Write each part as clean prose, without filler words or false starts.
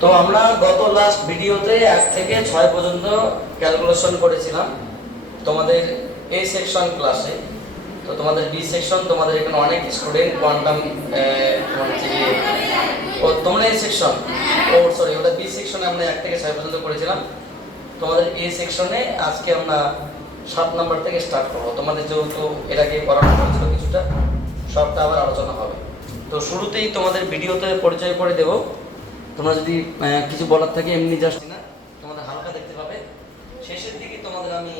তো আমরা গত লাস্ট ভিডিওতে 1 থেকে 6 পর্যন্ত ক্যালকুলেশন করেছিলাম তোমাদের এ সেকশন ক্লাসে। তো তোমাদের বি সেকশন, তোমাদের এখানে অনেক স্টুডেন্ট কোয়ান্টাম তোমরা এ সেকশন, সরি ওটা বি সেকশনে আমরা 1 থেকে 6 পর্যন্ত করেছিলাম। তোমাদের এ সেকশনে আজকে আমরা 7 নম্বর থেকে স্টার্ট করবো। তোমাদের যেহেতু এর আগে পড়ানো হয়েছিল কিছুটা, সবটা আবার আলোচনা হবে। তো শুরুতেই তোমাদের ভিডিওতে পরিচয় করে দেবো। তোমরা যদি কিছু বলার থাকে এমনি জাস্ট না, তোমাদের হালকা দেখতে পাবে। শেষের দিকে তোমাদের আমি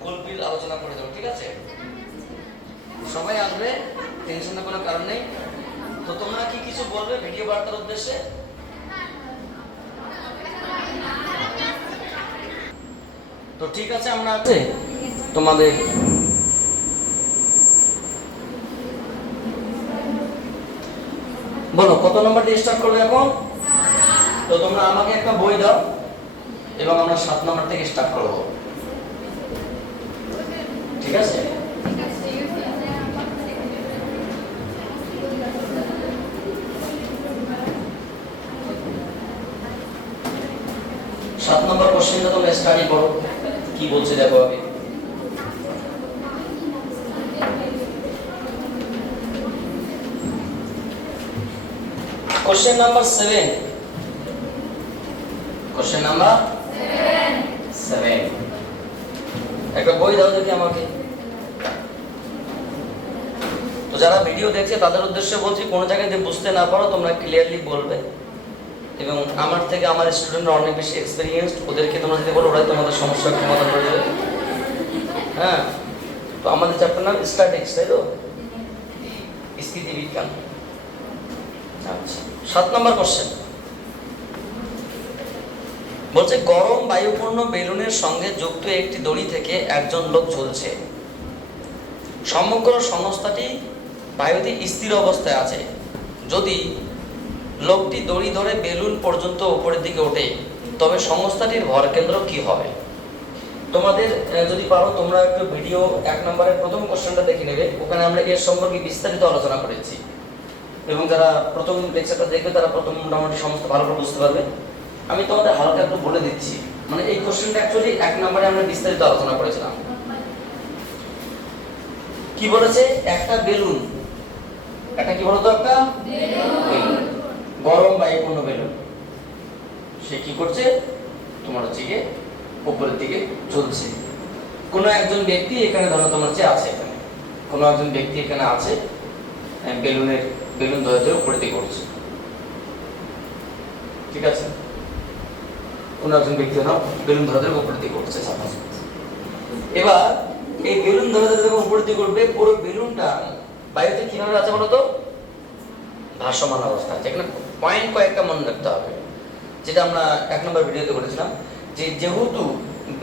ফুলফিল আলোচনা করে দেবো, ঠিক আছে? সবাই আসবে, টেনশনের কোনো কারণ নেই। তো তোমরা কি কিছু বলবে ভিডিও বার্তার উদ্দেশ্যে? তো ঠিক আছে, আমরা আছে তোমাদের বলো কত নম্বর দিয়ে স্টার্ট করবে এখন? তো তোমরা আমাকে একটা বই দাও এবং আমরা 7 নম্বর থেকে স্টার্ট করব, ঠিক আছে? 7 নম্বর কোশ্চেনটা তোমরা স্টাডি করো, কি বলছে দেখো আগে। Question number 7, question number 7। একটা বই দাও দেখি আমাকে। তো যারা ভিডিও দেখছে তাদের উদ্দেশ্যে বলছি, কোনো জায়গায় যে বুঝতে না পারো তোমরা ক্লিয়ারলি বলবে। এবং আমার থেকে আমার স্টুডেন্টরা অনেক বেশি এক্সপেরিয়েন্সড, ওদেরকে তোমরা যদি বলো ওরাই তোমাদের সমস্যার সমাধান করে দেবে। হ্যাঁ, তো আমাদের চ্যাপ্টার নাম স্ট্যাটিক্স, তাই তো? স্থিতি বিজ্ঞান। আচ্ছা, 7 নম্বর কোশ্চেন বলছে, গরম বায়ুপূর্ণ বেলুনের সঙ্গে যুক্ত একটি দড়ি থেকে একজন লোক ঝুলছে। সমগ্র সংস্থাটি বায়ুতে স্থির অবস্থায় আছে। যদি লোকটি দড়ি ধরে বেলুন পর্যন্ত উপরের দিকে ওঠে, তবে সংস্থাটির ভরকেন্দ্র কি হবে? তোমাদের যদি পারো তোমরা একটু ভিডিও 1 নম্বরের প্রথম কোশ্চেনটা দেখে নেবে, ওখানে আমরা এর সম্পর্কে বিস্তারিত আলোচনা করেছি। এবং যারা প্রথম লেকচারটা দেখবে তারা প্রথম মোটামুটি সমস্ত ভালো করে বুঝতে পারবে। আমি তোমাদের হালকা একটু বলে দিচ্ছি, মানে এই কোশ্চেনটা অ্যাকচুয়ালি 1 নম্বরে আমরা বিস্তারিত আলোচনা করেছিলাম। কি বলেছে? একটা বেলুন, একটা কি বলতো, একটা বেলুন, গরম বায়ুপূর্ণ বেলুন, সে কি করছে? তোমার হচ্ছে গিয়ে উপরের দিকে ঝুলছে। কোনো একজন ব্যক্তি এখানে ধরো তোমার যে আছে, এখানে কোনো একজন ব্যক্তি এখানে আছে, বেলুন ধরে ধরে উপরের দিকে উঠছে, ঠিক আছে? কোনো একজন ব্যক্তি নাও বেলুন ধরে ধরে উপরের দিকে উঠছে। এবার এই বেলুন ধরে ধরে যখন উপরের দিকে উঠবে, পুরো বেলুনটা বায়ুতে কিভাবে আছে বলো তো? ভাসমান অবস্থা আছে। এখানে পয়েন্ট কয়েকটা মনে রাখতে হবে, যেটা আমরা 1 নম্বর ভিডিওতে বলেছিলাম, যে যেহেতু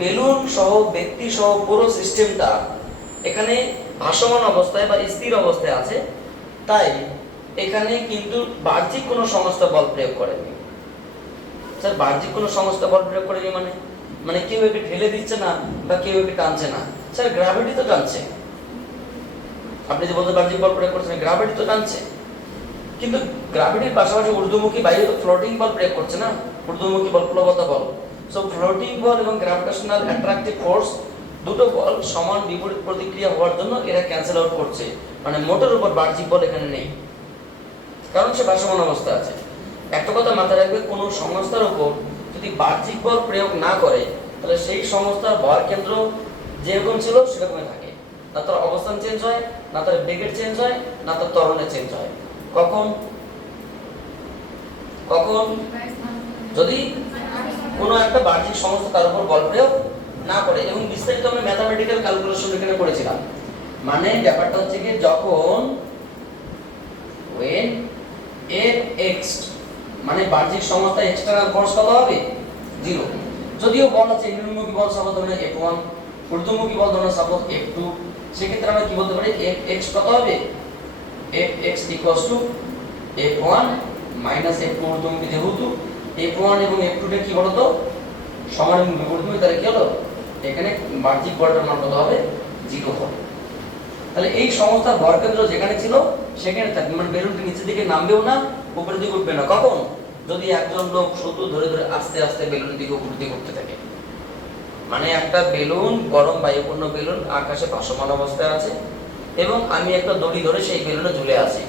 বেলুন সহ ব্যক্তি সহ পুরো সিস্টেমটা এখানে ভাসমান অবস্থায় বা স্থির অবস্থায় আছে, তাই এখানে কিন্তু বাহ্যিক কোনো সংস্থা বল প্রয়োগ করেনি। স্যার বাহ্যিক কোনো সংস্থা বল প্রয়োগ করেনি মানে কেউ একে ঠেলে দিচ্ছে না বা কেউ একে টানছে না। স্যার গ্র্যাভিটি তো টানছে। আপনি যে বলতে বাহ্যিক বল প্রয়োগ করছেন, গ্র্যাভিটি তো টানছে, কিন্তু গ্র্যাভিটির পাশাপাশি ঊর্ধ্বমুখী বায়ু তো ফ্লোটিং বল প্রয়োগ করছে না, ঊর্ধ্বমুখী বল, প্লবতা বল। সো ফ্লোটিং বল এবং গ্র্যাভিটেশনাল অ্যাট্রাকটিভ ফোর্স, দুটো বল সমান বিপরীত প্রতিক্রিয়া হওয়ার জন্য এরা ক্যান্সেল আউট করছে। মানে মোটের উপর বাহ্যিক বল এখানে নেই, কারণ সে ভাসমান অবস্থা আছে। একটা কথা মাথায় রাখবে, কোনো সংস্থার উপর যদি বাহ্যিক বল প্রয়োগ না করে, তাহলে সেই সংস্থার ভর কেন্দ্র যেরকম ছিল সেরকমই থাকে। না তার অবস্থান চেঞ্জ হয়, না তার বেগের চেঞ্জ হয়, না তার ত্বরণের চেঞ্জ হয়। কখন? যদি কোনো একটা বাহ্যিক সংস্থা তার উপর বল প্রয়োগ না করে। এবং বিস্তারিত আমরা ম্যাথমেটিক্যাল ক্যালকুলেশন এখানে করেছিলাম। মানে ব্যাপারটা হচ্ছে কি, যখন when Fx মানে বাহ্যিক সংস্থা এক্সটার্নাল ফোর্স কত হবে? 0। যদিও বল আছে নিম্নমুখী বল সাপোজ ধরুন F1, ঊর্ধ্বমুখী বল ধরুন সাপোজ F2, সেক্ষেত্রে আমরা কি বলতে পারি? Fx কত হবে? Fx F1 F2 ঊর্ধ্বমুখী, যেহেতু F1 এবং F2 টা কি বলতো সমানুন্মুখী ঊর্ধ্বমুখী, তাহলে কি হলো? এখানে বাহ্যিক বলটার মান কত হবে? 0 হবে। তাহলে এই সংস্থার ভরকেন্দ্র যেখানে ছিল সেখানে থাকবে, মানে বেলুনটি নিচের দিকে নামবেও না, উপরের দিকে উঠবে না। কখন? যদি একজন লোক শুধু ধরে ধরে আস্তে আস্তে বেলুনের দিকে উপর দিকে উঠতে থাকে, মানে একটা বেলুন, গরম বায়ুপূর্ণ বেলুন আকাশে ভাসমান অবস্থায় আছে এবং আমি একটা দড়ি ধরে সেই বেলুনে ঝুলে আছি,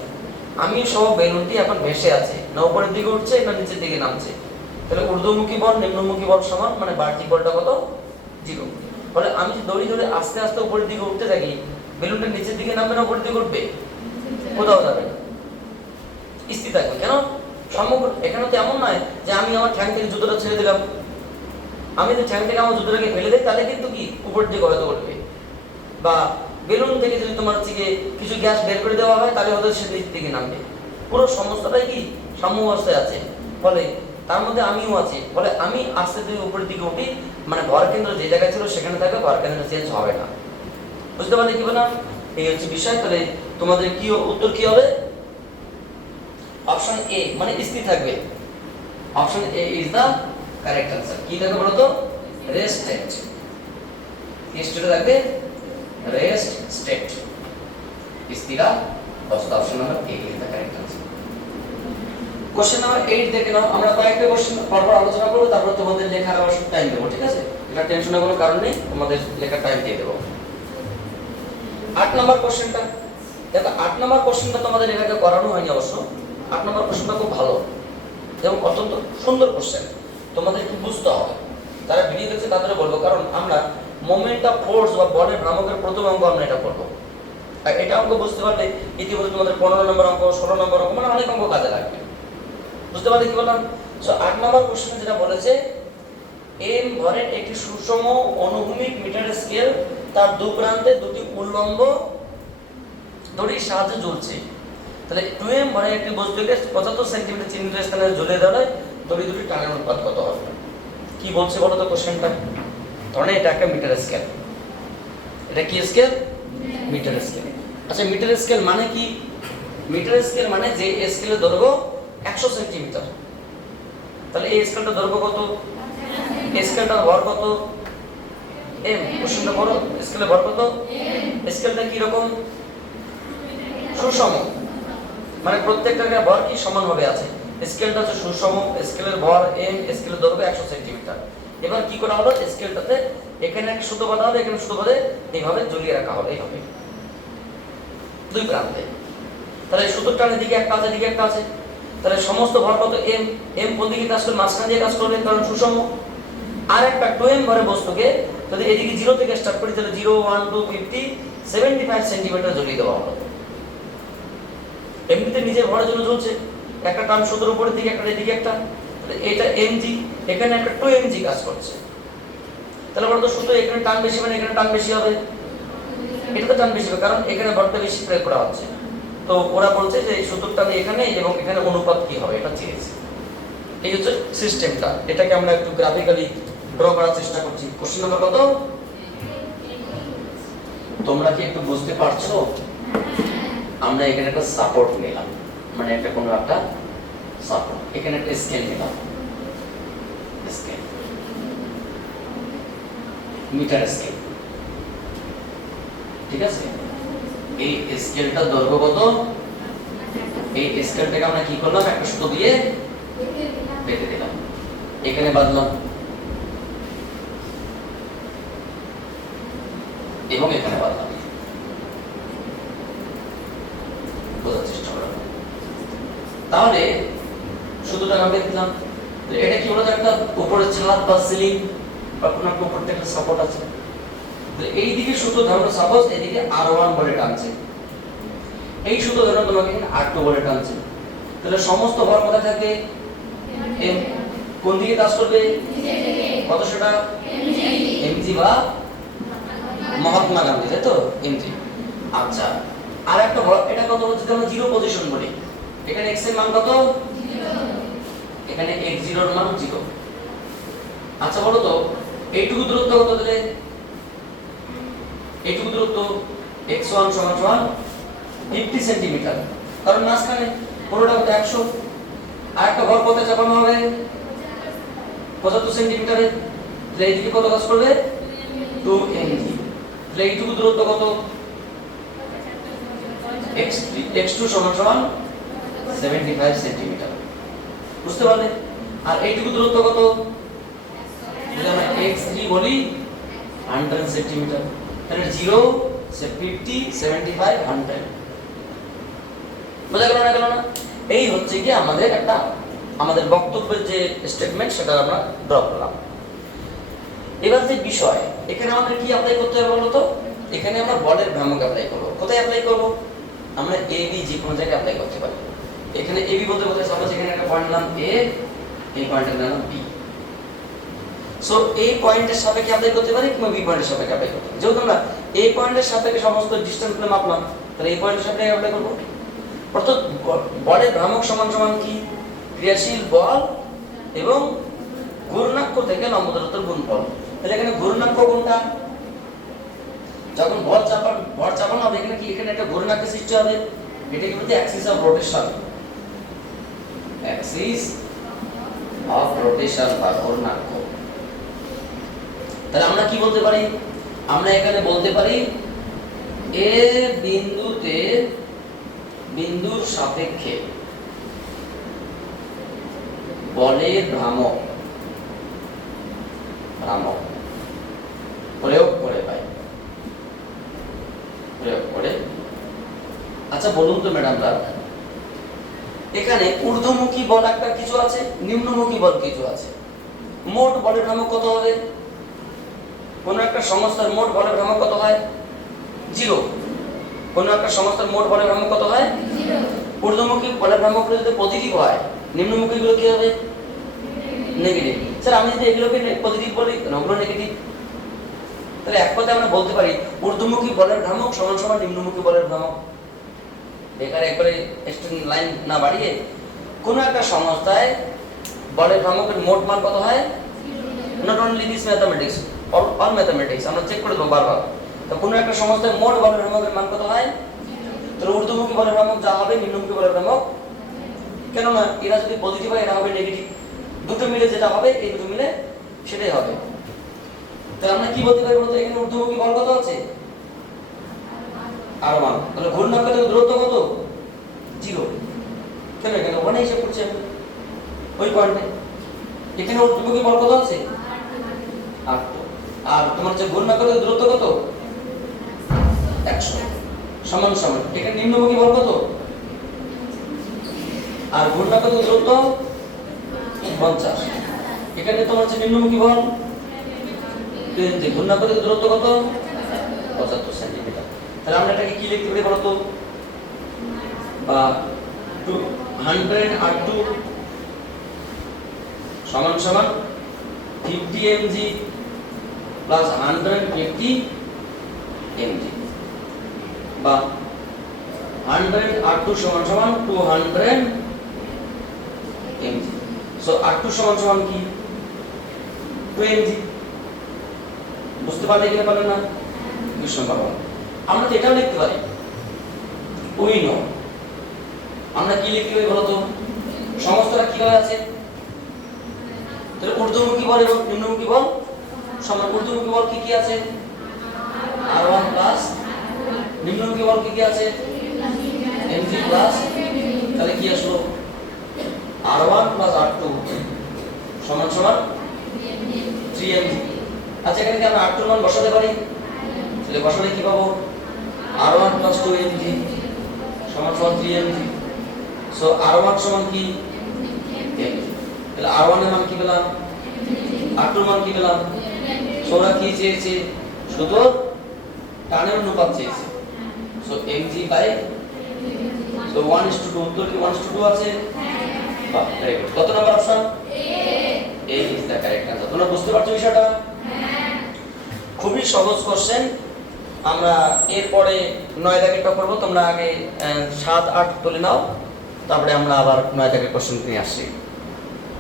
আমি সহ বেলুনটি এখন ভেসে আছে, না উপরের দিকে উঠছে না নিচের দিকে নামছে। তাহলে ঊর্ধ্বমুখী বল নিম্নমুখী বল সমান, মানে বাহ্যিক বলটা কত? 0। ফলে আমি যে দড়ি ধরে আস্তে আস্তে উপরের দিকে উঠতে থাকি, বেলুনটা নিচের দিকে নামবে না উপরের দিকে উঠবে? কোথাও যাবে না, স্থির থাকবে। কেন? সমগ্র এখানে তো এমন নয় যে আমি আমার ঠ্যাং থেকে জুতোটা ছেড়ে দিলাম, আমি যদি ঠ্যাং থেকে আমার জুতোটাকে ফেলে দিই তাহলে কিন্তু কি উপরের দিকে হয়তো উঠবে, বা বেলুন থেকে যদি তোমার হচ্ছে কিছু গ্যাস বের করে দেওয়া হয় তাহলে হয়তো সে নিচের দিকে নামবে। পুরো সমস্তটাই কি সাম্য অবস্থায় আছে, ফলে তার মধ্যে আমিও আছি, ফলে আমি আস্তে ধীরে উপরের দিকে উঠি, মানে ভর কেন্দ্র যে জায়গায় ছিল সেখানে থাকবে, ভর কেন্দ্র চেঞ্জ হবে না। বুঝতে পারলে কি বললাম? এই হচ্ছে বিষয়। তাহলে তোমাদের কি উত্তর কি হবে? অপশন এ, মানে স্থির থাকবে। Option A is the correct answer. কি থাকবে বলো তো? Rest state. কি স্টেট থাকবে? রেস্ট স্টেট, স্থিরা অবস্থা। Option number A is the correct answer. Question number 8 দেখে নাও। আমরা কয়েকটা কোশ্চেন পরপর আলোচনা করব, তারপর তোমাদের লেখার অবশ্য টাইম দেবো, ঠিক আছে? এটা টেনশনের কোনো কারণ নেই, তোমাদের লেখার টাইম দিয়ে দেবো। 8 নাম্বার কোশ্চেনটা দেখো। 8 নাম্বার কোশ্চেনটা তোমাদের এখানে করানো হয়নি অবশ্য। 8 নাম্বার কোশ্চেনটা খুব ভালো এবং অত্যন্ত সুন্দর কোশ্চেন, তোমাদের একটু বুঝতে হবে। যারা ভিডিও দেখছে তাদের বলবো, কারণ আমরা মোমেন্ট অফ ফোর্স বা বলের ভ্রামকের প্রথম অঙ্ক আমরা এটা করবো। আর এটা অঙ্ক বুঝতে পারলে ইতিমধ্যে তোমাদের 15 নম্বর অঙ্ক, 16 নম্বর অঙ্ক, মানে অনেক অঙ্ক কাজে লাগবে। বুঝতে পারলে কি বললাম? সো 8 নম্বর কোশ্চেনে যেটা বলেছে, এম ভরের একটি সুষম অনুভূমিক মিটার স্কেল তার দু প্রান্তে দুটি উল্লম্ব দড়ির সাহায্যে ঝুলছে। তাহলে 2m ভরের একটি বস্তুকে 75 সেন্টিমিটার চিহ্নিত স্থানে ঝুলিয়ে দেওয়া হয়, দড়ি দুটি টানের অনুপাত কত হবে? কি বলছে বলো তো কোশ্চেনটা? ধরে এটা একটা মিটার স্কেল। এটা কি স্কেল? Metre scale. আচ্ছা, মিটার স্কেল মানে কি? মিটার স্কেল মানে যে স্কেলের দৈর্ঘ্য 100 সেন্টিমিটার, তাহলে এই স্কেলটার দৈর্ঘ্য কত? স্কেলটার ভর কত? m। কোশ্চেনটা বড়, স্কেলের ভর কত? স্কেলটা কি রকম? সুষম, মানে প্রত্যেকটার ভর কি সমানভাবে আছে। স্কেলটা হচ্ছে সুষম, স্কেলের ভর m, স্কেলের দৈর্ঘ্য 100 সেন্টিমিটার। এবার কি করা হলো? স্কেলটাতে এখানে এক সুতো বাঁধা হবে, এখানে সুতো বাঁধে এইভাবে ঝুলিয়ে রাখা হবে, এইভাবে দুই প্রান্তে। তাহলে সুতোর টানের দিকে একটা আছে, দিকে একটা আছে, তাহলে সমস্ত ভর কত? m। m কোন দিকে কাজ করবে? মাঝখান দিয়ে কাজ করবে, কারণ সুষম। আর একটা 2m ভরের বস্তুকে যদি এদিকে 0 থেকে স্টার্ট করি, তাহলে 0, 1, 2, 50, 75 সেন্টিমিটার ঝুলিয়ে দেওয়া হলো। এমনিতে নিজের ভরের জন্য চলছে, একটা টান সুতোর উপরের দিকে, একটা এদিকে একটা, তাহলে এটা mg, এখানে একটা 2mg কাজ করছে। তাহলে বলতো সুতো এখানে টান বেশি, মানে এখানে টান বেশি হবে, এটা তো টান বেশি হবে কারণ এখানে ভরটা বেশি প্রয়োগ করা হচ্ছে। তো ওরা বলছে যে সুতোর টান এখানে এবং এখানে অনুপাত কি হবে এটা চেয়েছে। এই হচ্ছে সিস্টেমটা। এটাকে আমরা একটু গ্রাফিক্যালি ড্র করার চেষ্টা করছি। কোশ্চেন নাম্বার কত? তোমরা কি একটু বুঝতে পারছো? আমরা এখানে একটা সাপোর্ট নিলাম, মানে একটা কোনো একটা সাপোর্ট, এখানে একটা স্কেল নিলাম, স্কেল মিটার স্কেল, ঠিক আছে? এই স্কেলটার দৈর্ঘ্য কত? এই স্কেলটাকে আমরা কি করলাম? একটা সুতো দিয়ে বেঁধে দিলাম, এখানে বাঁধলাম এবং এখানে বাঁধলাম। বোঝার চেষ্টা করলাম। তাহলে সুতোটা আমরা দেখলাম, এটা কি হলো? একটা উপরে ছাদ বা সিলিং বা কোনো উপর থেকে একটা সাপোর্ট আছে। এই দিকে সুতো ধরো, সাপোজ এদিকে R1 বলে টানছে, এই সুতো ধরো তোমাকে R2 বলে টানছে, তাহলে সমস্ত ভর কোথায় থাকে? m। কোন দিকে কাজ করবে? কত সেটা? mg বা মহাত্মা গান্ধী, তাই তো? mg। আচ্ছা, আর একটা ভর, এটা কত হচ্ছে? আমরা 0 পজিশন বলি। এখানে x এর মান কত? 0। এখানে x0 এর মান 0। আচ্ছা বলো তো এইটুকু দূরত্ব কত দিলে? এইটুকু দূরত্ব x1 সমান 50 সেন্টিমিটার, কারণ মাঝখানে পুরোটা কত? 100। আর একটা ভর কত চাপানো হবে? 75 সেন্টিমিটারে, তাহলে এইদিকে কত কাজ করবে? 2mg। তাহলে এইটুকু দূরত্ব কত? x2 সমান 75 সেন্টিমিটার। বুঝতে পারলে? আর এইটুকু দূরত্ব কত? যদি আমরা x3 বলি 100 সেন্টিমিটার, তাহলে 0 সে 50 75 100। বোঝা গেল না? গেল না? এই হচ্ছে কি আমাদের একটা আমাদের বক্তব্যের যে স্টেটমেন্ট সেটা আমরা ড্র করলাম। এবার যে বিষয় এখানে আমাদের কি অ্যাপ্লাই করতে হবে বলো তো? এখানে আমরা বলের ভ্রামক অ্যাপ্লাই করব। কোথায় অ্যাপ্লাই করব? আমরা এ বি যে কোনো জায়গায় অ্যাপ্লাই করতে পারি। এখানে এ বি বলতে কোথায় সাপোজ এখানে একটা পয়েন্ট নাম এ, এই পয়েন্টের নাম বি। সো এই পয়েন্টের সাপেক্ষে অ্যাপ্লাই করতে পারি কিংবা বি পয়েন্টের সাপেক্ষে অ্যাপ্লাই করতে পারি। যেহেতু আমরা এই পয়েন্টের সাপেক্ষে সমস্ত ডিসটেন্সগুলো মাপলাম, তাহলে এই পয়েন্টের সাপেক্ষে অ্যাপ্লাই করব। অর্থাৎ বলের ভ্রামক সমান সমান কি? ক্রিয়াশীল বল এবং ঘূর্ণাক্ষ থেকে লম্ব দূরত্বের গুণফল। তাহলে এখানে ঘূর্ণাক্ষ কোনটা? যখন ভর চাপানো হবে এখানে কি এখানে একটা ঘূর্ণাক্ষ সৃষ্টি হবে, এটা কি বলতে Axis of rotation, Axis of rotation বা ঘূর্ণাক্ষ। তাহলে আমরা কি বলতে পারি? আমরা এখানে বলতে পারি এ বিন্দুতে বিন্দুর সাপেক্ষে বলের ভ্রামক প্রয়োগ করে পাই, প্রয়োগ করে। আচ্ছা বলুন তো ম্যাডামরা, এখানে ঊর্ধ্বমুখী বল একটা কিছু আছে, নিম্নমুখী বল কিছু আছে, মোট বলের ভ্রামক কত হবে? কোন একটা সংস্থার মোট বলের ভ্রামক কত হয়? 0। কোন একটা সংস্থার মোট বলের ভ্রামক কত হয়? 0। ঊর্ধ্বমুখী বলের ভ্রামক যদি পজিটিভ হয়, নিম্নমুখী গুলো কি হবে? নেগেটিভ। স্যার আমি যদি এগুলোকে পজিটিভ বলি, ওগুলো নেগেটিভ, তাহলে এক কথায় আমরা বলতে পারি ঊর্ধ্বমুখী বলের ভ্রামক সমান সমান নিম্নমুখী বলের ভ্রামক। বেকার একবারে এক্সটেন্ড লাইন না বাড়িয়ে কোন একটা সংস্থায় বলের ভ্রামকের মোট মান কত হয়? Not only this mathematics, all mathematics আমরা চেক করে দেবো বারবার। তো কোন একটা সংস্থায় মোট বলের ভ্রামকের মান কত হয়? তাহলে ঊর্ধ্বমুখী বলের ভ্রামক যা হবে নিম্নমুখী বলের ভ্রামক, কেননা এরা যদি পজিটিভ হয় এরা হবে নেগেটিভ, দুটো মিলে যেটা হবে এই দুটো মিলে সেটাই হবে। তাহলে আমরা কি বলতে পারি বলতে? এখানে ঊর্ধ্বমুখী বল কত আছে? R1। তাহলে ঘূর্ণাক্ষ থেকে দূরত্ব কত? 0। কেন এখানে ওখানে হিসাব করছি আমি ওই পয়েন্টে। এখানে ঊর্ধ্বমুখী বল কত আছে? R2। আর তোমার যে ঘূর্ণাক্ষ থেকে দূরত্ব কত? 100 সমান সমান। এখানে নিম্নমুখী বল কত? আর ঘূর্ণাক্ষ থেকে দূরত্ব 50। এখানে তোমার যে নিম্নমুখী বল 20, ঘূর্ণাক্ষ থেকে দূরত্ব কত? 75 সেন্টিমিটার। তাহলে আমরা এটাকে কি লিখতে পারি বলো তো? বা 100 R2 সমান সমান 50 mg প্লাস 150 mg, বা 100 R2 সমান সমান 200 mg। সো R2 সমান সমান কি? 2 mg। বুঝতে পারলে কিনা পারলেন না? আমরা তো এটাও লিখতে পারি উই নো। আমরা কি লিখতে পারি বলতো? সমস্তটা কিভাবে আছে? তাহলে ঊর্ধ্বমুখী বল এবং নিম্নমুখী বল সমান। ঊর্ধ্বমুখী বল কি কি আছে? R1 প্লাস নিম্নমুখী বল কি কি আছে? mg plus. তাহলে কি আসলো? R1 প্লাস R2 সমান সমান 3mg। আচ্ছা এখানে কি আমরা R2 এর মান বসাতে পারি? তাহলে বসালে কি পাবো? R1 plus 2mg সমান সমান 3mg। সো R1 সমান কি? mg। তাহলে R1 এর মান কি পেলাম? R2 এর মান কি পেলাম? সোরা কি চেয়েছে? শুধু টানের অনুপাত চেয়েছে। So mg by, so 1:2। উত্তর কি 1:2 আছে? বাহ, ভেরি গুড। কত number option? A is the correct answer. তোমরা বুঝতে পারছো বিষয়টা? খুবই সহজ কোশ্চেন। আমরা এরপরে 9 দাগেরটা করব। তোমরা আগে 7, 8 তুলে নাও, তারপরে আমরা আবার 9 দাগের কোশ্চেন নিয়ে আসছি।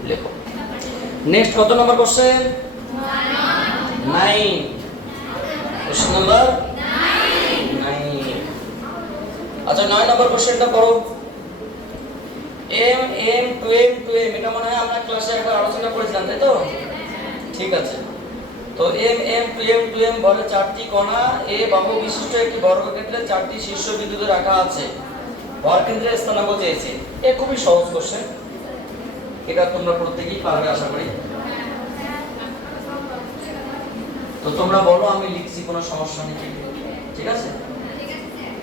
লেখো। নেক্সট কত নাম্বার কোশ্চেন? 9। Question number 9। আচ্ছা 9 নাম্বার কোশ্চেনটা করো। m 2m 2m এটা মনে হয় আমরা ক্লাসে একবার আলোচনা করেছিলাম, তাই তো? ঠিক আছে। তো m বলে 4টি কণা এ বাহু বিশিষ্ট একটি বর্গক্ষেত্রে 4টি শীর্ষবিন্দুতে রাখা আছে। ভরকেন্দ্রের স্থানাঙ্ক চেয়েছে। এ খুবই সহজ কোশ্চেন। এটা তোমরা প্রত্যেকেই পারবে আশা করি। তো তোমরা বলো, আমি লিখছি, কোনো সমস্যা নেই, ঠিক আছে?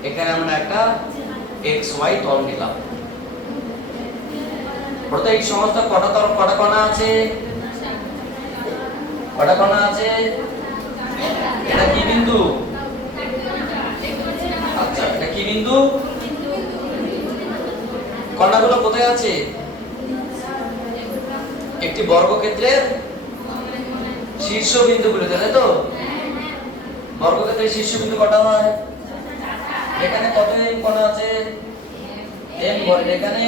এখানে আমরা একটা xy তল নিলাম। প্রত্যেক সমস্যা কটা কণা আছে? কটা কণা আছে? এটা কি বিন্দু? আচ্ছা, এটা কি বিন্দু? কণাগুলো কোথায় আছে? একটি বর্গক্ষেত্রের শীর্ষবিন্দুগুলোতে, তাই তো? বর্গক্ষেত্রের শীর্ষবিন্দু কটা হয়? এখানে কত m কণা আছে? m ভরের এখানে,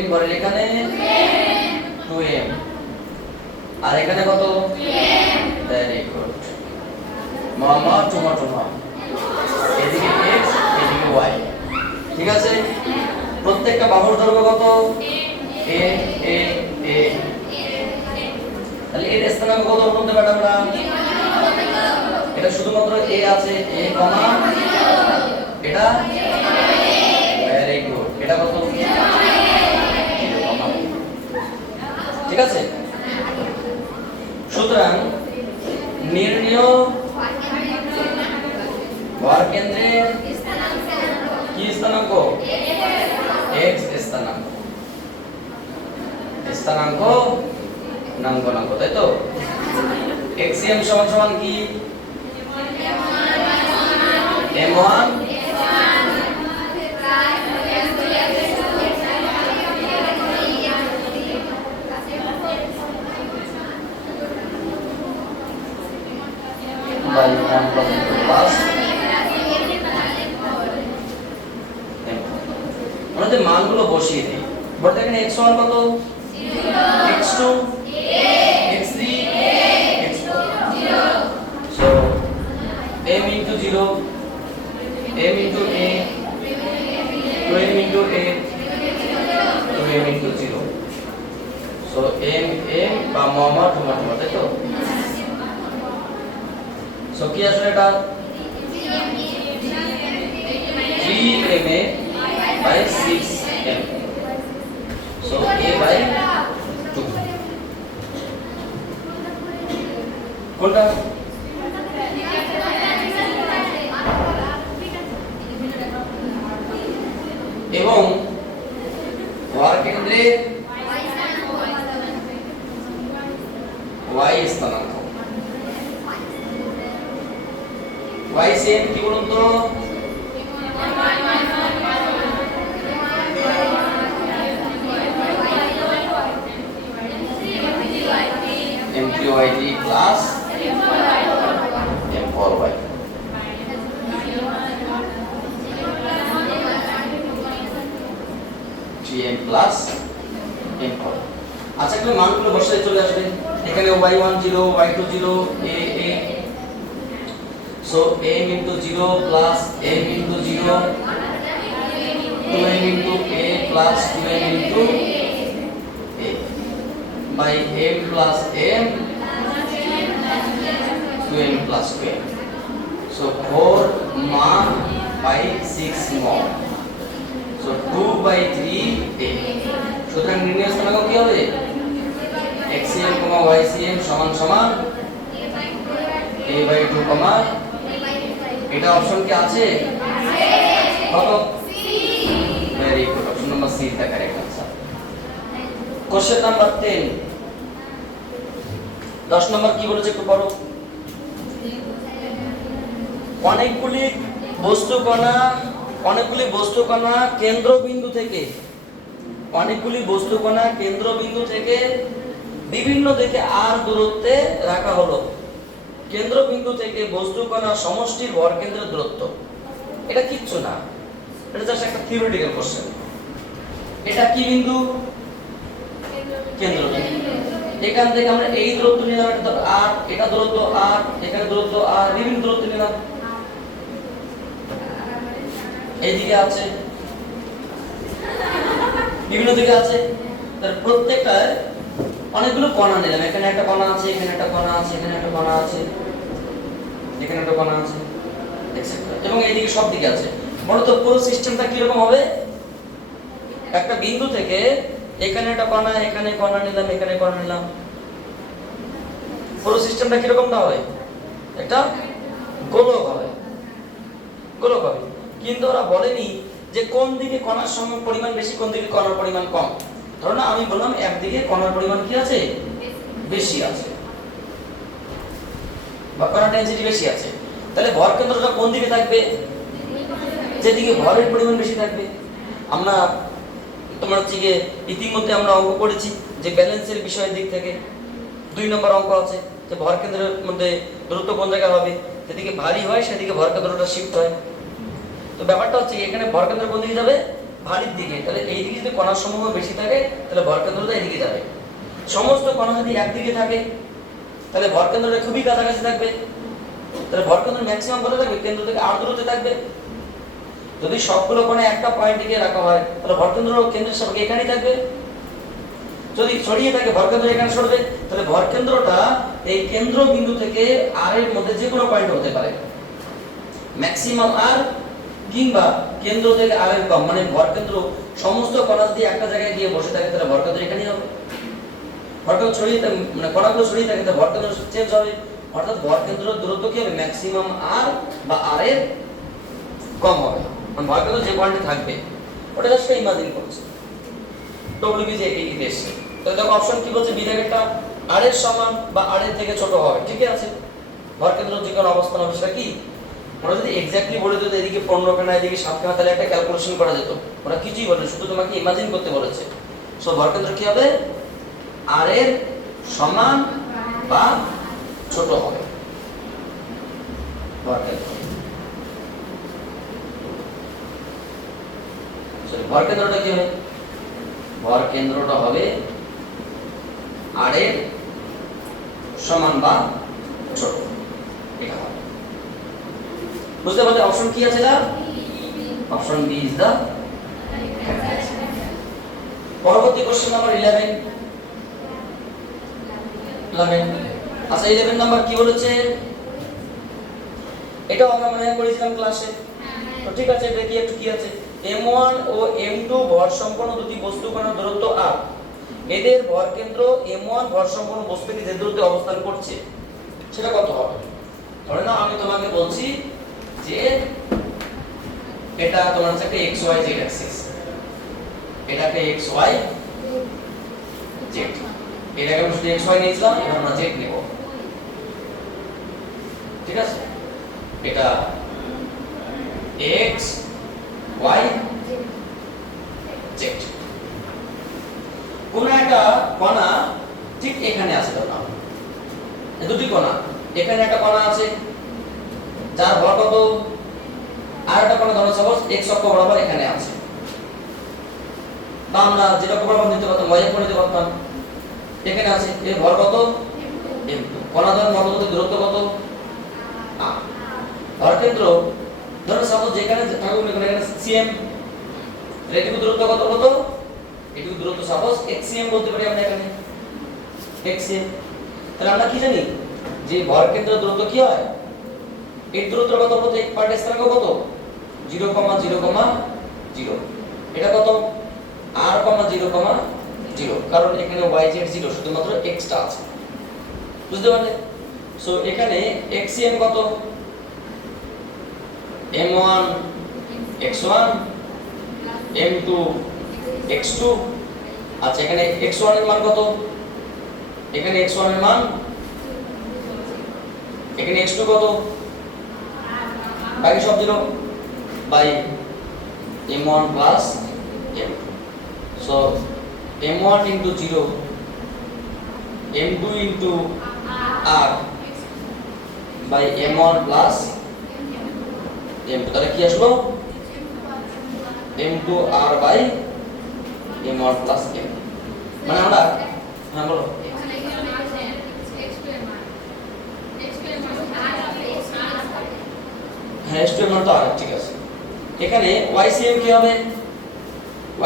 m ভরের এখানে 2m, আর এখানে কত? ভেরি গুড, মামা টুমা, এদিকে x এদিকে y, ঠিক আছে? প্রত্যেকটা বাহুর দৈর্ঘ্য কত? a a a, তাহলে এর স্থানাঙ্ক কত বলতে পারি আমরা? এটা শুধুমাত্র a আছে, a কমা এটা, ভেরি গুড, এটা কত? ঠিক আছে? সুতরাং নির্ণেয় ভরকেন্দ্রের কি স্থানাঙ্ক? x স্থানাঙ্ক, নাঙ্গনাঙ্ক, তাই তো? xm সমান সমান কি? m1 by 1 plus আমাদের মানগুলো বসিয়ে দিই। বলতে এখানে x1 কত? x2 x3 x4, so m into 0, m into a, 2m into a, 2m into 0, so m বা মামা টুমা, তাই তো? so কি আসলে এটা 3ma by 6m, so a by 2, কোনটা? এবং ভরকেন্দ্রে y স্থানাঙ্ক, y সেম কি বলুন তো? m3y3 plus m4y, m plus m4। আচ্ছা, এগুলো মানগুলো বসাতে চলে আসবে। এখানে y1 0, y2 0, a a, so m into 0 plus m into 0, 2m into a plus 2m into a by m plus m, 2m plus 2m, so 4 ma by 6 mo, so 2 by 3 a। সুতরাং নির্ণয় স্থানাঙ্ক কি হবে? xcm, ycm সমান সমান a by 2, এটা option কি আছে? কত? Very good, option number C is the correct answer. Question number 10, 10 নম্বর কি বলেছে একটু পড়ো। অনেকগুলি বস্তুকণা কেন্দ্রবিন্দু থেকে বিভিন্ন দিকে r দূরত্বে রাখা হলো। কেন্দ্রবিন্দু থেকে বস্তুকণা সমষ্টির ভরকেন্দ্রের দূরত্ব, এটা কিচ্ছু না, এটা জাস্ট একটা থিওরিটিক্যাল কোশ্চেন। এটা কি বিন্দু? কেন্দ্রবিন্দু। এখান থেকে আমরা এই দূরত্ব নিলাম, এটা তো r, এটা দূরত্ব r, এখানে দূরত্ব r, বিভিন্ন দূরত্ব নিলাম। এইদিকে আছে, বিভিন্ন দিকে আছে, তার প্রত্যেকটা অনেকগুলো কণা নিলাম। এখানে একটা কণা আছে, এখানে একটা কণা আছে, এখানে একটা কণা আছে, এখানে একটা কণা আছে, এটসেট্রা, এবং এইদিকে সব দিকে আছে। মূলত পুরো সিস্টেমটা কি রকম হবে? একটা বিন্দু থেকে এখানে একটা কণা, এখানে কণা নিলাম, এখানে কণা নিলাম, পুরো সিস্টেমটা কিরকমটা হবে? একটা গোলক হবে, গোলক হবে। কিন্তু ওরা বলেনি যে কোন দিকে কণার পরিমাণ বেশি, কোন দিকে কণার পরিমাণ কম। ধরো না আমি বললাম একদিকে কণার পরিমাণ কি আছে? বেশি আছে, বা কণার ডেনসিটি বেশি আছে। তাহলে ভর কেন্দ্রটা কোন দিকে থাকবে? যেদিকে ভরের পরিমাণ বেশি থাকবে। আমরা তোমার হচ্ছে গিয়ে ইতিমধ্যে আমরা অঙ্ক করেছি যে ব্যালেন্সের বিষয়ের দিক থেকে 2 নম্বর অঙ্ক আছে যে ভর কেন্দ্রের মধ্যে দূরত্ব কোন জায়গায় হবে, যেদিকে ভারী হয় সেদিকে ভর কেন্দ্রটা শিফট হয়। তো ব্যাপারটা হচ্ছে এখানে ভর কেন্দ্র কোন দিকে যাবে? ভারীর দিকে। তাহলে এই দিকে যদি কণার সমূহ বেশি থাকে তাহলে ভর কেন্দ্রটা এদিকে যাবে। সমস্ত কণা যদি একদিকে থাকে তাহলে ভর কেন্দ্রটা খুবই কাছাকাছি থাকবে। তাহলে ভর কেন্দ্র ম্যাক্সিমাম কত থাকবে? কেন্দ্র থেকে আর দূরত্বে থাকবে। যদি সবগুলো কণা একটা পয়েন্টে গিয়ে রাখা হয় তাহলে ভর কেন্দ্র কেন্দ্রের সাপেক্ষে এখানেই থাকবে। যদি ছড়িয়ে থাকে ভর কেন্দ্র এখানে সরবে, তাহলে ভর কেন্দ্রটা এই কেন্দ্র বিন্দু থেকে আর এর মধ্যে যে কোনো পয়েন্ট হতে পারে, ম্যাক্সিমাম আর কিংবা কেন্দ্র থেকে আর এর কম। মানে ভর কেন্দ্র সমস্ত কণা যদি একটা জায়গায় গিয়ে বসে থাকে তাহলে ভর কেন্দ্র এখানেই হবে। ভর কেন্দ্র ছড়িয়ে মানে কণাগুলো ছড়িয়ে থাকে তাহলে ভর কেন্দ্র চেঞ্জ হবে। অর্থাৎ ভর কেন্দ্রের দূরত্ব কি হবে? ম্যাক্সিমাম আর বা আর এর কম হবে। মানে ভর কেন্দ্র যে পয়েন্টে থাকবে ওটা জাস্ট ইমাজিন করছে। ডব্লিউবি যে এই দেশে তো দেখো অপশন কি বলছে? বিধাগেরটা আর এর সমান বা আর এর থেকে ছোট হবে। ঠিক আছে, ভর কেন্দ্র যে কোন অবস্থান হবে সেটা কি? ওরা যদি এক্স্যাক্টলি বলে দিত এদিকে 15 খানা এদিকে 7 খানা তাহলে একটা ক্যালকুলেশন করা যেত। ওরা কিছুই বলেনি, শুধু তোমাকে ইমাজিন করতে বলেছে। সো ভর কেন্দ্র কি হবে? আর এর সমান বা ছোট হবে ভর কেন্দ্র। সরি, ভর কেন্দ্রটা কি হবে? ভর কেন্দ্রটা হবে আর এর সমান বা ছোট, এটা হবে। বুঝতে পারলে অপশন কি আছে? না অপশন বি ইজ দা পরবর্তী কোশ্চেন নাম্বার 11। আচ্ছা 11 নাম্বার কি বলেছে? এটাও আমরা মনে হয় করেছিলাম ক্লাসে। তো ঠিক আছে, দেখি একটু কি আছে। m1 ও m2 ভর সম্পন্ন দুটি বস্তু কণার দূরত্ব r, এদের ভর কেন্দ্র m1 ভর সম্পন্ন বস্তুটি যে দূরত্বে অবস্থান করছে সেটা কত হবে? ধরে নাও আমি তোমাকে বলছি যে এটা তোমার হচ্ছে একটা xy z অ্যাক্সিস, এটাকে xy z, এটাকে আমি শুধু xy নিয়েছিলাম, এবার আমরা z নেব। ঠিক আছে, এটা x y z। কোন একটা কণা ঠিক এখানে আছে, ধরো এই দুটি কণা, এখানে একটা কণা আছে যার ভর কত, আর একটা কণা ধরো সাপোজ x অক্ষ বরাবর এখানে আছে, বা আমরা যেটা বরাবর নিতে পারতাম y অক্ষ নিতে পারতাম, এখানে আছে, এর ভর কত m2, কণা দ্বয়ের মধ্যবর্তী দূরত্ব কত r। ভর কেন্দ্র ধরো সাপোজ যেখানে থাকুক এখানে cm, এটুকু দূরত্ব কত কত, এটুকু দূরত্ব সাপোজ xcm বলতে পারি আমরা, এখানে xcm। তাহলে আমরা কি জানি যে ভর কেন্দ্রের দূরত্ব কি হয়? এর দূরত্ব কত বলতে এক পার্ট স্থানাঙ্ক কত 0,0,0, এটা কত r,0,0, কারণ এখানে y z 0, শুধুমাত্র x টা আছে। বুঝতে পারলে? সো এখানে xcm কত? m1 x1 m2 x2। আচ্ছা এখানে x1 এর মান কত? এখানে x1 এর মান, এখানে x2 কত? বাকি সব 0 by m1 plus m2। So m1 into 0, m2 into r by m1 plus m2। তাহলে কি আসলো? m2 r by m1 plus m। মানে আমরা, হ্যাঁ বলো। হ্যাঁ x2 এর মান তো r, ঠিক আছে। এখানে ycm কি হবে?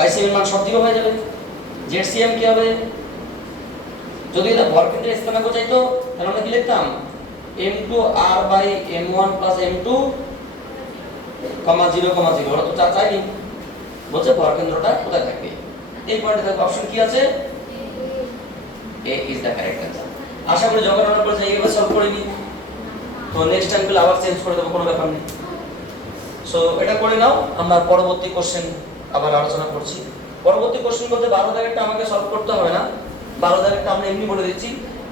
ycm এর মান সব দিকে হয়ে যাবে। zcm কি হবে? যদি এটা ভর কেন্দ্রের স্থানাঙ্ক চাইতো তাহলে আমরা কি লিখতাম? m2 r by m1 plus m2, 0,0। ওরা তো চাইনি, বলছে ভর কেন্দ্রটা কোথায় থাকবে। এই পয়েন্টে দেখো অপশন কি আছে, এ ইজ দ্য কারেক্ট অ্যান্সার। আশা করি যখন আমরা বলছি এইভাবে সলভ করে নিই, তো নেক্সট টাইম গুলো আবার চেঞ্জ করে দেবো, কোনো ব্যাপার নেই। সো এটা করে নাও, আমরা পরবর্তী কোশ্চেন আবার আলোচনা করছি। পরবর্তী কোশ্চেন বলতে 12 দাগেরটা আমাকে সলভ করতে হবে না, 12 দাগেরটা আমরা এমনি বলে দিচ্ছি।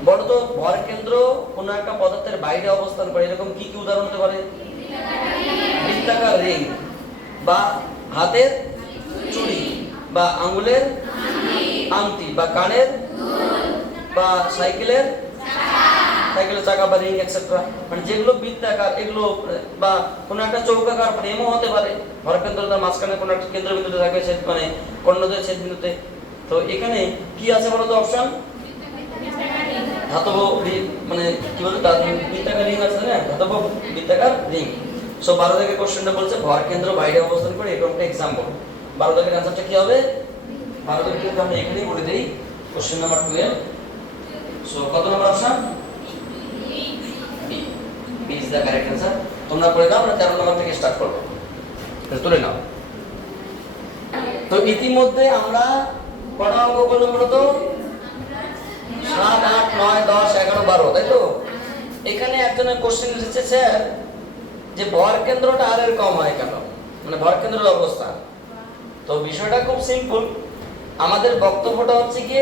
বড় তো ভর কেন্দ্র কোনো একটা পদার্থের বাইরে অবস্থান করে, এরকম কি কি উদাহরণ হতে পারে? বৃত্তাকার রিং, বা হাতের চুড়ি, বা আঙ্গুলের আংটি, বা কানের, বা সাইকেলের চাকা, বা রিং এটসেট্রা। মানে যেগুলো বৃত্তাকার, এগুলো বা কোনো একটা চৌকাকার ফ্রেমও হতে পারে, ভরকেন্দ্রটার মাঝখানে কোনো একটা কেন্দ্রবিন্দুতে থাকে, মানে কর্ণদ্বয় ছেদবিন্দুতে। তো এখানে কি আছে বলো তো অপশন? ধাতব মানে কি বলে বৃত্তাকার রিং আছে না, ধাতব বৃত্তাকার রিং। সো 12 দাগের কোশ্চেনটা বলছে ভর কেন্দ্র বাইরে অবস্থান করে, এরকম একটা एग्जांपल। 12 দাগের आंसरটা কি হবে? 12 দাগের ক্ষেত্রে আমরা এখানেই বলে দেই কোশ্চেন নাম্বার 12। সো কত নম্বর option? B is the correct answer. তোমরা পড়ে নাও, আমরা 13 নম্বর থেকে স্টার্ট করব। তুলে নাও। তো ইতিমধ্যে আমরা কটা অঙ্ক করলাম বলো তো? 7, 8, 9, 10, 11, 12, তাই তো? এখানে একজনের কোশ্চেন এসেছে, স্যার যে ভর কেন্দ্রটা আর এর কম হয় কেন, মানে ভর কেন্দ্রের অবস্থান। তো বিষয়টা খুব সিম্পল, আমাদের বক্তব্যটা হচ্ছে কি,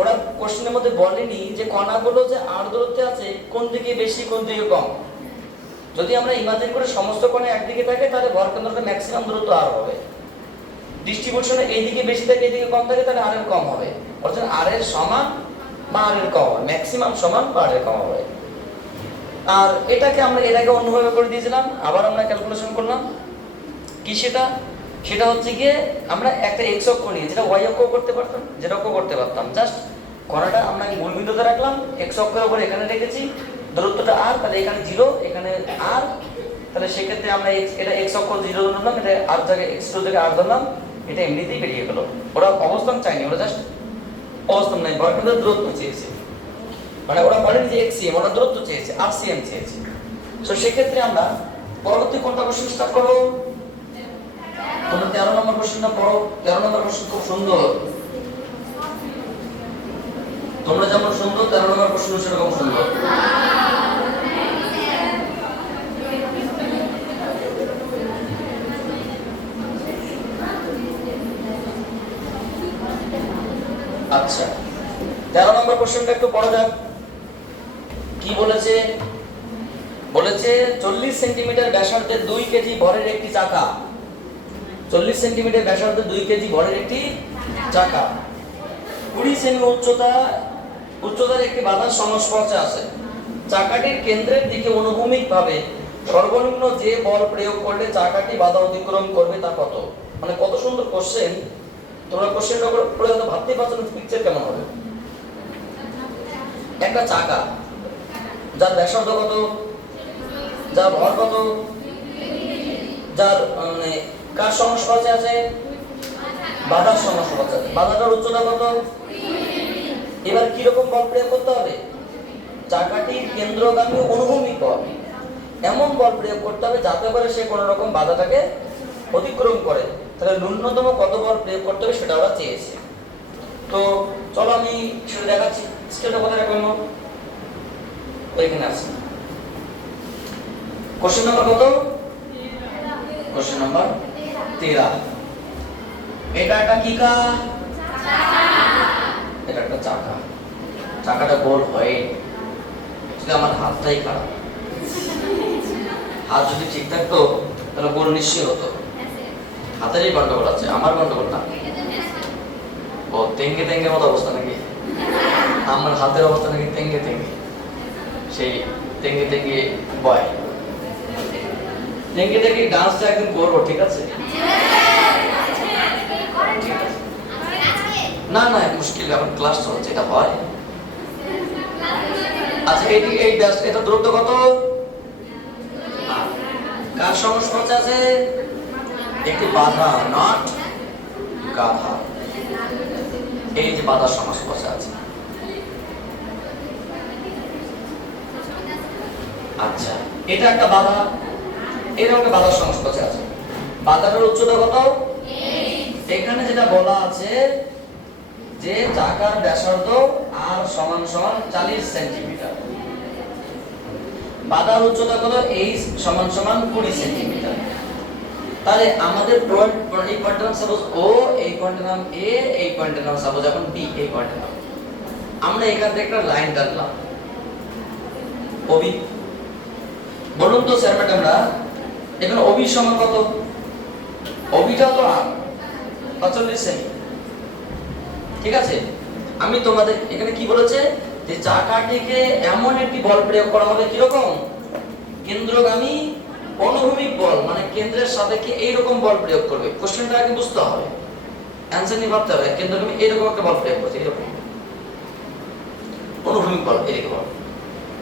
ওরা কোশ্চেনের মধ্যে বলেনি যে কণাগুলো যে আর দূরত্বে আছে কোন দিকে বেশি কোন দিকে কম। যদি আমরা ইমাজিন করে সমস্ত কণা একদিকে থাকে, তাহলে ভর কেন্দ্রটা ম্যাক্সিমাম দূরত্ব আর হবে। ডিস্ট্রিবিউশনে এইদিকে বেশি থাকে এইদিকে কম থাকে, তাহলে আর এর কম হবে। অর্থাৎ আর এর সমান বা আর এর কম হবে, ম্যাক্সিমাম সমান বা আর এর কম হবে। আর এটাকে আমরা এর আগে অন্যভাবে করে দিয়েছিলাম, আবার আমরা ক্যালকুলেশন করলাম কি সেটা হচ্ছে গিয়ে আমরা একটা এক্স অক্ষ নিয়ে, যেটা ওয়াই অক্ষ করতে পারতাম, যেটা অক্ষ করতে পারতাম, জাস্ট কণাটা আমরা মূল বিন্দুতে রাখলাম, এক্স অক্ষের উপর এখানে রেখেছি, দূরত্বটা আর, তাহলে এখানে 0, এখানে আর, তাহলে সেক্ষেত্রে আমরা এটা এক্স অক্ষ 0 ধরলাম, এটা আর জায়গায় x2 থেকে আর ধরলাম, এটা এমনিতেই বেরিয়ে গেল। ওরা অবস্থান চাইনি, ওরা জাস্ট অবস্থান নাই, ভরকেন্দ্রের দূরত্ব চেয়েছে। মানে ওরা বলেনি যে xcm, ওরা দূরত্ব চেয়েছে, rcm চেয়েছে। সো সেক্ষেত্রে আমরা পরবর্তী কোনটা কোশ্চেন স্টার্ট করব? তোমরা 13 নম্বর কোশ্চেনটা পড়ো। 13 নম্বর কোশ্চেন খুব সুন্দর, তোমরা যেমন সুন্দর 13 নম্বর কোশ্চেন সেরকম সুন্দর। আচ্ছা, 13 নম্বর কোশ্চেনটা একটু পড়া যাক। কি বলেছে? বলেছে 40 সেন্টিমিটার ব্যাসার্ধের 2 কেজি ভরের একটি চাকা, 40 সেন্টিমিটার ব্যাসার্ধের 2 কেজি ভরের একটি চাকা 20 সেমি উচ্চতার একটি বাধার সংস্পর্শে আছে। চাকাটির কেন্দ্রের দিকে অনুভূমিকভাবে সর্বনিম্ন যে বল প্রয়োগ করলে চাকাটি বাধা অতিক্রম করবে তা কত? মানে কত সুন্দর কোশ্চেন। তোমরা কোশ্চেনটা পড়ে হয়তো ভাবতেই পারছো না পিকচার কেমন হবে। একটা চাকা যার ব্যাসার্ধ কত, যার ভর কত, যার মানে কার সংস্পর্শে আছে? বাধার সংস্পর্শে আছে। বাধাটার উচ্চতা কত? এবার কি রকম বল প্রয়োগ করতে হবে? চাকাটির কেন্দ্রগামী অনুভূমিক বল, এমন বল প্রয়োগ করতে হবে যাতে করে সে কোনো রকম বাধাটাকে অতিক্রম করে। তাহলে ন্যূনতম কত বল প্রয়োগ করতে হবে সেটা ওরা চেয়েছে। তো চলো আমি সেটা দেখাচ্ছি। স্কেলটা কোথায় রাখবো? ওইখানে আছে। কোশ্চেন নাম্বার কত? Question number 13। এটা একটা কি কা? এটা একটা চাকা। চাকাটা গোল হয়, যদি আমার হাতটাই খারাপ, হাত যদি ঠিক থাকতো তাহলে গোল নিশ্চয়ই হতো। হাতেরই গন্ডগোল আছে, আমার গন্ডগোল না। ও তেঙ্গে তেঙ্গে মতো অবস্থা নাকি? আমার হাতের অবস্থা নাকি তেঙ্গে তেঙ্গে, সেই তেঙ্গে তেঙ্গে বয়। তেঙ্গে তেঙ্গে ডান্সটা একদিন করবো, ঠিক আছে? না না মুশকিল, এখন ক্লাস চলছে, এটা হয়। আচ্ছা এই ডান্স, এটা দূরত্ব কত? কার সংস্পর্শে আছে? একটি বাধা, নট গাধা। এই যে বাধার সংস্পর্শে আছে। আচ্ছা এটা একটা বাধা, এরকম একটা বাধার সংস্পর্শে আছে। বাধাটার উচ্চতা কত? এখানে যেটা বলা আছে যে চাকার ব্যাসার্ধ আর সমান সমান 40 সেন্টিমিটার, বাধার উচ্চতা কত, h সমান সমান 20 সেন্টিমিটার। তাহলে আমাদের পয়েন্ট, এই পয়েন্টের নাম সাপোজ ও, এই পয়েন্টের নাম এ, এই পয়েন্টের নাম সাপোজ এখন বি, এই পয়েন্টের নাম। আমরা এখান থেকে একটা লাইন টানলাম ওবি। বলুন তো স্যার ম্যাডামরা, এখানে ওবি সমান কত? ওবিটা তো 45 সেমি, ঠিক আছে। আমি তোমাদের এখানে কি বলেছে যে চাকাটিকে এমন একটি বল প্রয়োগ করা হবে, কিরকম? কেন্দ্রগামী অনুভূমিক বল, মানে কেন্দ্রের সাপেক্ষে এইরকম বল প্রয়োগ করবে। কোশ্চেনটা আগে বুঝতে হবে, অ্যানসার নিয়ে ভাবতে হবে। কেন্দ্রগামী এইরকম একটা বল প্রয়োগ করছে, এরকম অনুভূমিক বল এরকম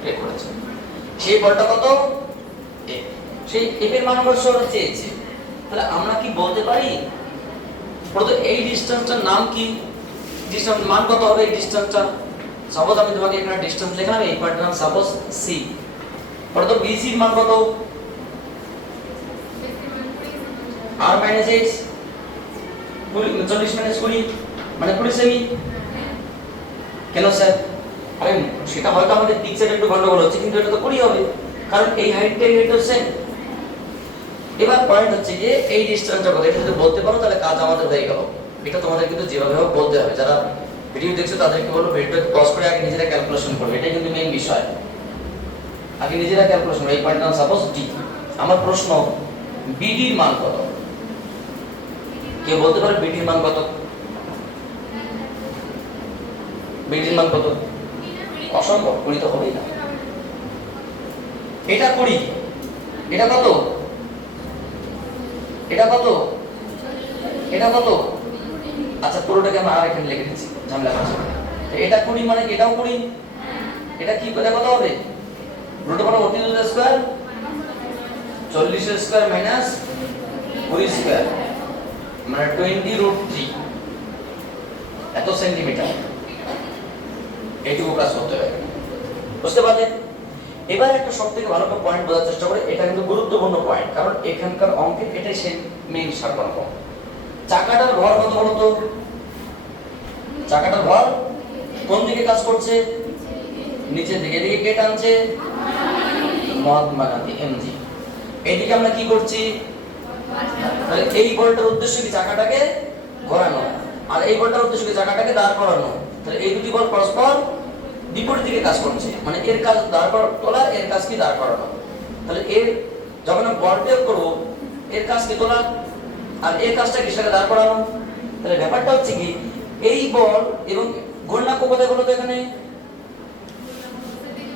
প্রয়োগ করেছে। সেই বলটা কত? সেই এফ এর মান আমরা সরা চেয়েছি। তাহলে আমরা কি বলতে পারি প্রথমে এই ডিসটেন্সটার নাম কি? ডিসটেন্স মান কত হবে এই ডিসটেন্সটা? সাপোজ আমি তোমাকে এখানে ডিসটেন্স লিখলাম, এই পয়েন্টের নাম সাপোজ সি। প্রথম বিসি এর মান কত? আর মাইনাস এক্স 40 মাইনাস 20 মানে 20 সেমি। কেন স্যার? আরে সেটা হয়তো আমাদের পিকচারে একটু গন্ডগোল হচ্ছে, কিন্তু এটা তো 20 হবে, কারণ এই হাইটটা এই হাইট সেম। এবার পয়েন্ট হচ্ছে যে এই ডিসটেন্সটা কত, এটা যদি বলতে পারো তাহলে কাজ আমাদের হয়ে গেল। এটা তোমাদের কিন্তু যেভাবে হোক বলতে হবে। যারা ভিডিও দেখছো তাদেরকে বলবো ভিডিওটা পজ করে আগে নিজেরা ক্যালকুলেশন করবে, এটাই কিন্তু মেইন বিষয়। আগে নিজেরা ক্যালকুলেশন। এই পয়েন্ট নাম সাপোজ ডি। আমার প্রশ্ন, বিডির মান কত? কেউ বলতে পারে বিডির মান কত? বিডির মান কত? অসম্ভব, 20 তো হবেই না। এটা 20, এটা কত? এটা কত? এটা কত? আচ্ছা পুরোটাকে আমরা আর এখানে লিখে দিচ্ছি, ঝামেলা করছি। এটা 20 মানে কি এটাও 20? এটা কি করে কত হবে? Root over 40 square, 40 square minus 20 square মানে 20√3 এত সেন্টিমিটার। এইটুকু কাজ করতে হবে, বুঝতে পারলেন? এবার একটা সবথেকে ভালো একটা পয়েন্ট বোঝার চেষ্টা করে, এটা কিন্তু গুরুত্বপূর্ণ পয়েন্ট, কারণ এখানকার অঙ্কের এটাই সেই মেইন সারকর্ম। চাকাটার ভর কত বলো তো? চাকাটার ভর কোন দিকে কাজ করছে? নিচের দিকে। এদিকে কে টানছে? মহাত্মা গান্ধী, এমজি। এইদিকে আমরা কি করছি? তাহলে এই বলটার উদ্দেশ্য কি? চাকাটাকে ঘোরানো। আর এই বলটার উদ্দেশ্য কি? চাকাটাকে দাঁড় করানো। তাহলে এই দুটি বল পরস্পর বিপরীত দিকে কাজ করছে, মানে এর কাজ দাঁড় তোলা, এর কাজ কি? দাঁড় করানো। তাহলে এর যখন আমি বল প্রয়োগ করবো, এর কাজ কি? তোলা, আর এর কাজটা কি? সেটাকে দাঁড় করানো। তাহলে ব্যাপারটা হচ্ছে কি, এই বল এবং ঘূর্ণাঙ্ক কোথায় বলো তো? এখানে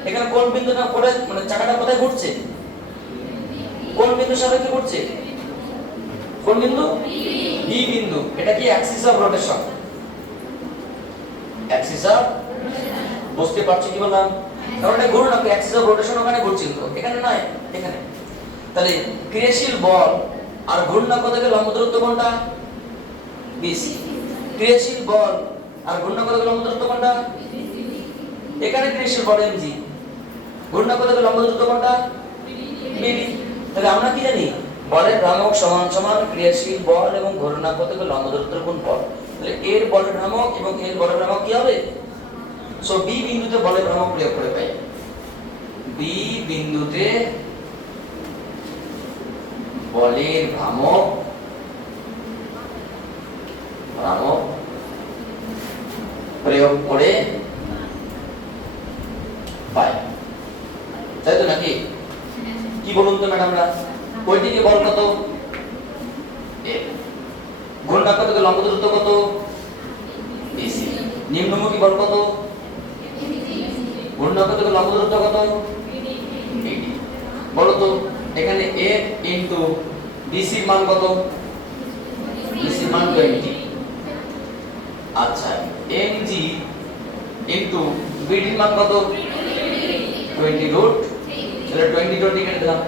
এখানে কোন বিন্দুটা পড়ে, মানে চাকাটা কোথায় ঘুরছে? কোন বিন্দুর সাপেক্ষে ঘুরছে? কোন বিন্দু? বি বিন্দু। এটা কি Axis of rotation? Axis of, বুঝতে পারছো কি বললাম? কারণ এটা ঘূর্ণাঙ্ক, অ্যাক্সিস অফ রোটেশন ওখানে ঘুরছে, তো এখানে নয়, এখানে। তাহলে ক্রিয়াশীল বল আর ঘূর্ণাঙ্ক থেকে লম্ব দূরত্ব কোনটা? বিসি। ক্রিয়াশীল বল আর ঘূর্ণাঙ্ক থেকে লম্ব দূরত্ব কোনটা? এখানে ক্রিয়াশীল বল এমজি, ঘূর্ণাঙ্ক থেকে লম্ব দূরত্ব কোনটা? বিডি। তাহলে আমরা কি জানি? বলের ভ্রামক সমান সমান ক্রিয়াশীল বল এবং ঘূর্ণাঙ্ক থেকে লম্ব দূরত্বের গুণফল। তাহলে এর বলের ভ্রামক এবং এর বলের ভ্রামক কি হবে? সো বি বিন্দুতে বলের ভ্রামক প্রয়োগ করে পাই। বি বিন্দুতে বলের ভ্রামক প্রয়োগ করে পাই, তাই তো নাকি? কি বলুন তো ম্যাডামরা, ওইদিকে বল কত? ঘূর্ণাঙ্ক থেকে লম্ব দূরত্ব কত? বিসি। নিম্নমুখী বল কত? ঘূর্ণাঙ্ক থেকে লম্ব দূরত্ব কত? বিডি। বলো তো এখানে এফ ইনটু বিসি মান কত? বিসি মান 20। আচ্ছা, এমজি ইনটু বিডি মান কত? 20√, তাহলে 20 কেটে দিলাম।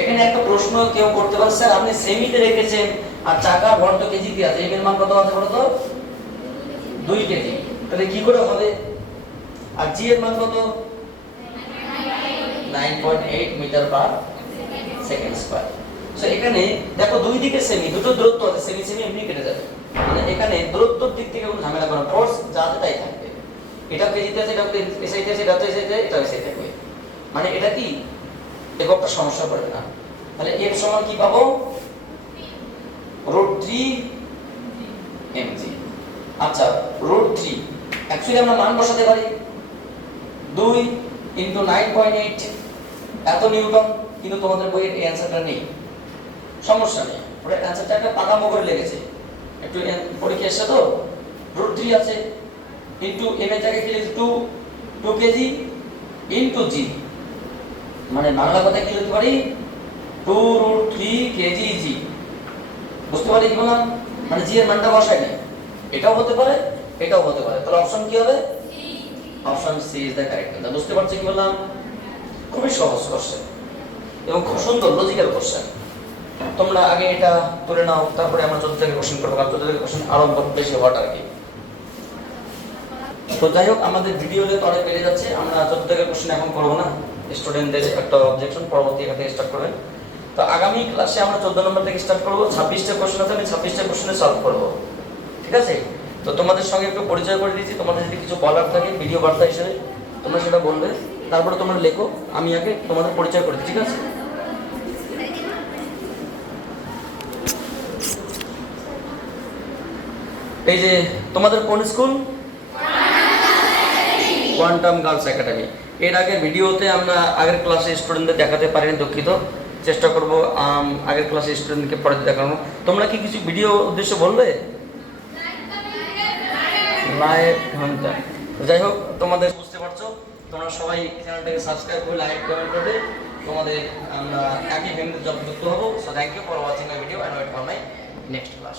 এখানে একটা প্রশ্ন কেউ করতে পারে, স্যার আপনি সেমিতে রেখেছেন আর চাকা ভর তো কেজিতে আছে, এর মান কত আছে বলো তো? 2 কেজি। তাহলে কি করে হবে? আর জি এর মান কত? 9.8 metre per second square. So এখানে দেখো দুই দিকে সেমি, দুটো দূরত্ব আছে, সেমি সেমি এমনি কেটে যাবে। মানে এখানে দূরত্বর দিক থেকে কোনো ঝামেলা করা, ফোর্স যা আছে তাই থাকবে। এটা কেজিতে আছে, এটা এসআইতে আছে, এটা তো এসআইতে, এটা এসআই থাকবে। মানে এটা কি এককটা সমস্যা পড়বে না। তাহলে এর সমান কি পাবো, √3 mg। আচ্ছা √3 অ্যাকচুয়ালি আমরা মান বসাতে পারি 2 × 9.8 এত নিউটন, কিন্তু তোমাদের বইয়ের এই অ্যানসারটা নেই, সমস্যা নেই, ওটা অ্যানসারটা একটা পাকামো করে লেগেছে, একটু পরীক্ষা এসে তো √3 আছে ইনটু m এর জায়গায় কি লিখছি 2 কেজি ইনটু g, মানে বাংলা কথায় কি লিখতে পারি 2√3 কেজি g। বুঝতে পারি কি বললাম, মানে g এর মানটা বসাই না, এটাও হতে পারে এটাও হতে পারে, তাহলে অপশন কি হবে, option C is the correct answer. বুঝতে পারছো কি বললাম, খুবই সহজ কোশ্চেন এবং খুব সুন্দর লজিক্যাল কোশ্চেন। তোমরা আগে এটা তুলে নাও, তারপরে আমরা 14 থেকে কোশ্চেন করবো, কারণ 14 থেকে কোশ্চেন আরো বেশি হট আর কি। তো যাই হোক, আমাদের ভিডিও লেন্থ অনেক বেড়ে যাচ্ছে, আমরা 14 থেকে কোশ্চেন এখন করবো না, স্টুডেন্টদের একটা অবজেকশন, পরবর্তী এখান থেকে স্টার্ট করবেন। তো আগামী ক্লাসে আমরা 14 নম্বর থেকে স্টার্ট করবো, 26টা কোশ্চেন আছে, আমি 26টা কোশ্চেনে সলভ করবো, ঠিক আছে? তো তোমাদের সঙ্গে একটু পরিচয় করে দিচ্ছি, তোমাদের যদি কিছু বলার থাকে ভিডিও বার্তা হিসেবে তোমরা সেটা বলবে, তারপরে তোমরা লেখো, আমি আগে তোমাদের পরিচয় করে দিই, ঠিক আছে? এই যে তোমাদের কোন স্কুল, কোয়ান্টাম গার্লস একাডেমি। এর আগে ভিডিওতে আমরা আগের ক্লাসে স্টুডেন্টদের দেখাতে পারিনি, দুঃখিত, চেষ্টা করবো আগের ক্লাসে স্টুডেন্টকে পরে দেখানো। তোমরা কি কিছু ভিডিও উদ্দেশ্য বলবে? লাইক ঘন্টা, যাই হোক তোমাদের বুঝতে পারছো, তোমরা সবাই চ্যানেলটাকে সাবস্ক্রাইব করে লাইক কমেন্ট করবে, তোমাদের আমরা একই ফ্যামিলিতে যুক্ত হবো। So thank you for watching my video and wait for my next class.